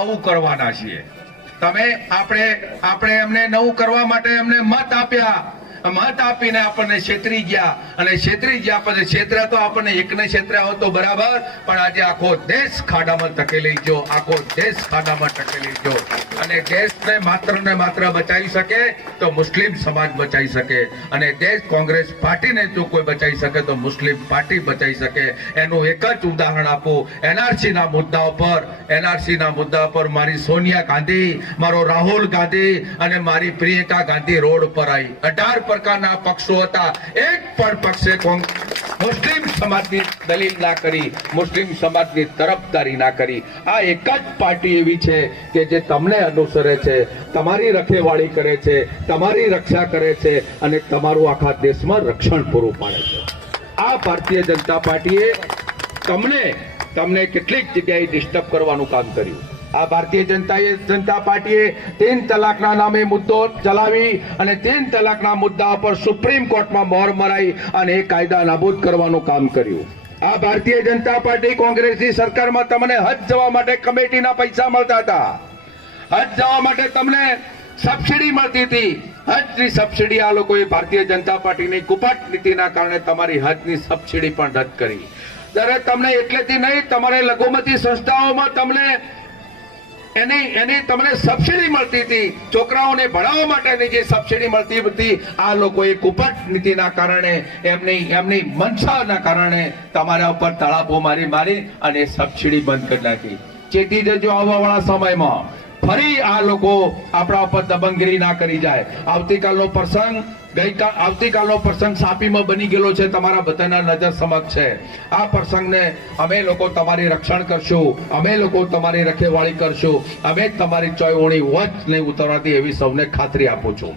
આવું કરવાના છીએ. તમે આપણે એમને નવું કરવા માટે એમને મત આપ્યા, મત આપીને આપણને છેતરી ગયા, અને છેતરી ગયા પછી છેતર્યા તો આપણને એકને છેતર્યા હોત તો બરાબર, પણ આજે આખો દેશ ખાડામાં ધકેલી ગયો, આખો દેશ ખાડામાં ધકેલી ગયો. અને દેશને માત્ર ને માત્ર બચાવી શકે તો મુસ્લિમ સમાજ બચાવી શકે, અને દેશ કોંગ્રેસ પાર્ટીને જો કોઈ બચાવી શકે તો મુસ્લિમ પાર્ટી બચાવી શકે. એનું એક જ ઉદાહરણ આપું. NRC ના મુદ્દા પર મારી સોનિયા ગાંધી, મારો રાહુલ ગાંધી અને મારી પ્રિયંકા ગાંધી રોડ પર આવી. 18 પ્રકારના પક્ષો હતા, એક પણ પક્ષે મુસ્લિમ સમાજની દલીલ ના કરી, મુસ્લિમ સમાજની તરફદારી ના કરી. આ એક જ પાર્ટી એવી છે કે જે તમને અનુસરે છે, તમારી રખેવાળી કરે છે, તમારી રક્ષા કરે છે અને તમારું આખા દેશમાં રક્ષણ પૂરું પાડે છે. આ ભારતીય જનતા પાર્ટીએ તમને કેટલીક જગ્યાએ ડિસ્ટર્બ કરવાનું કામ કર્યું. આ ભારતીય જનતા પાર્ટીએ 3 તલાકના નામે મુદ્દો ચલાવી અને 3 તલાકના મુદ્દા પર સુપ્રીમ કોર્ટમાં મોહર મરાઈ અને એ કાયદા નાબૂદ કરવાનું કામ કર્યું. આ ભારતીય જનતા પાર્ટી કોંગ્રેસની સરકારમાં તમને હજ જવા માટે કમિટીના પૈસા મળતા હતા, હજ જવા માટે તમને સબસિડી મળતી હતી. હજની સબસિડી આ લોકોએ ભારતીય જનતા પાર્ટીની કુપટ નીતિના કારણે તમારી હજની સબસિડી પણ રદ કરી. ત્યારે તમને એટલેથી નહીં, તમારે લઘુમતી સંસ્થાઓમાં તમને સબસિડી મળતી હતી, છોકરાઓને ભણાવવા માટેની જે સબસિડી મળતી હતી, આ લોકોએ કુપટ નીતિના કારણે, એમની મનસાના કારણે તમારા ઉપર તળાપો મારી અને સબસિડી બંધ કરી નાખી. ચેતી જજો, આવવાવાળા સમયમાં ફરી આ લોકો આપણા ઉપર દબંગગીરી ના કરી જાય. આવતીકાલનો પ્રસંગ સાપીમાં બની ગયેલો છે, તમારા બધાના નજર સમક્ષ છે. આ પ્રસંગને અમે લોકો તમારી રક્ષણ કરશું, અમે લોકો તમારી રખેવાળી કરશું, અમે તમારી ચોયઓણી વચ નહીં ઉતરવાથી એવી સૌને ખાતરી આપું છું.